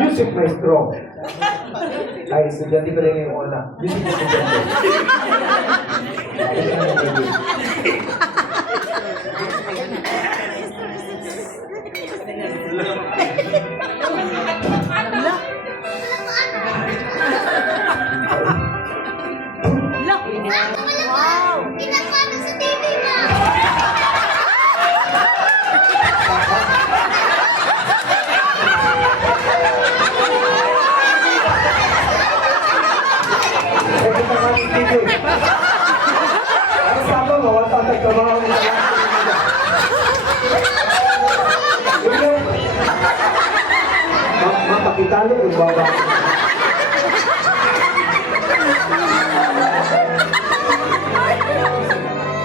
Music maestro. Ay, estudyante ko rin yung una. Music estudyante. Wow! Pinapano sa TV mo! Ito pa kami TV. Ano sabi mo? Wala tayo kabahan mo na lang. Mapakitalo yung baba.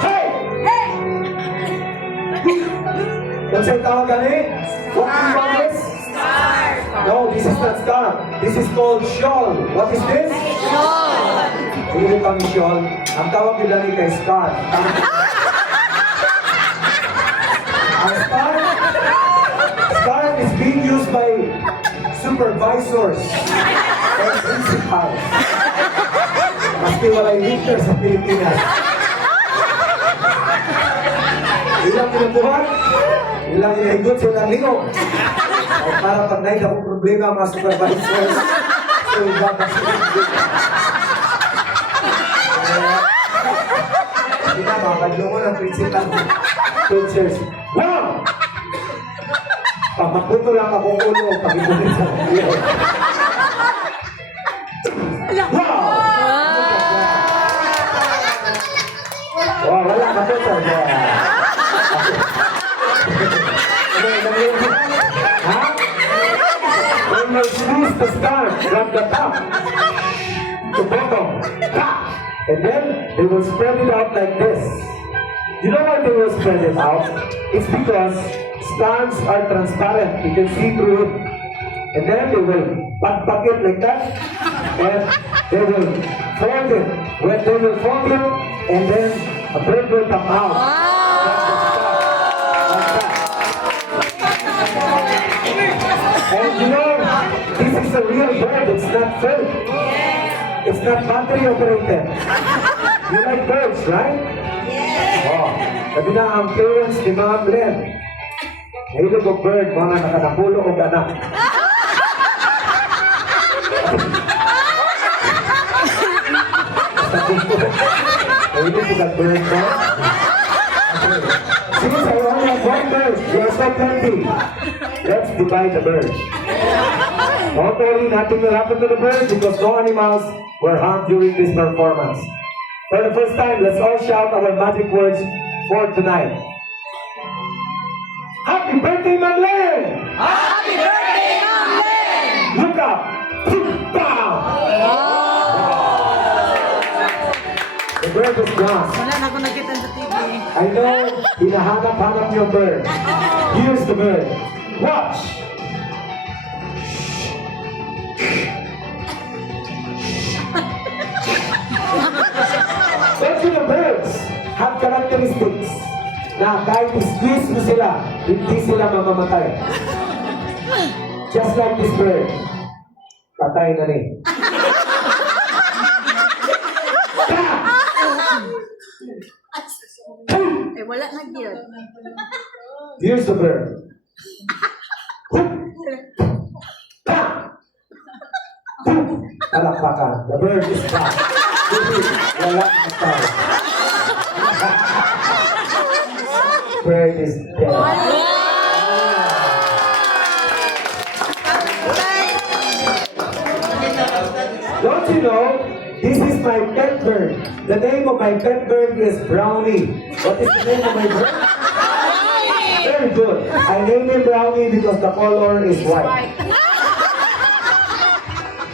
Hey! Kung sa'yo tawag ka ni? What do you call this? No, this is not star. This is called shawl. What is this? Hindi kami shawl. Ang tawag nila ni kay scar. Ang scar is being used by supervisors and principals. Maski walay winter sa Pilipinas. Ilang pinubuhan? Ilang inahigot sa ilang linggo. O para pag nahin akong problema mga supervisors. So, dapat sa hindi na, makakadlungo ng principal. Teachers. Wow! Pagmaputo lang akong ulo, pag-ibunin sa iyo. Wow! Wow, wala ka po sa ha? When you squeeze the star from the top to bottom, top, and then they will spread it out like this. You know why they will spread it out? It's because stars are transparent. You can see through it. And then they will pack it like that. And they will fold it. When they will fold it, and then a bird will come out. And you know, this is a real bird. It's not fake. It's not battery operated. You like birds, right? Oh, sabi na ang parents ni mga Glenn. Mahilig og bird, mga nakanapulo o anak. Mahilig og bird mo? Since I only have one bird, we are so plenty. Let's divide the bird. Don't worry, nothing will happen to the bird because no animals were harmed during this performance. For the first time, let's all shout our magic words for tonight. Happy birthday, Mamlen! Happy birthday, Mamlen! Look up! Pow! The bird is gone. Wala na ako nakita sa TV. I know, hinahanap-hanap yung bird. Here's the bird. Watch! But the birds have characteristics na kahit squeeze mo sila, hindi sila mamamatay. Just like this bird. Patay na ni. Eh, wala na yun. Here's the bird. Palakpakan. The bird is back. Wala na tayo. Bird is dead. Don't you know, this is my pet bird. The name of my pet bird is Brownie. What is the name of my bird? Very good. I named him Brownie because the color is white.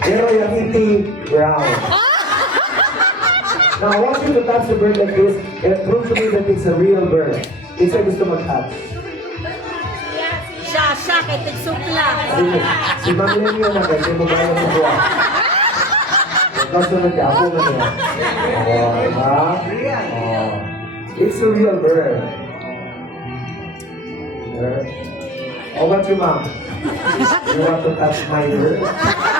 Pero yung iti, brown. Now, I want you to touch the bird like this and prove to me that it's a real bird. It's a gusto mag-touch. Siya, kay Tigsupla. Si Mamlen yun na kasi mo gaya ng buwan. Kasunod ka, ako na niya. Oh, diba? Oh. It's a real bird. How about you, ma'am? You want to touch my ear?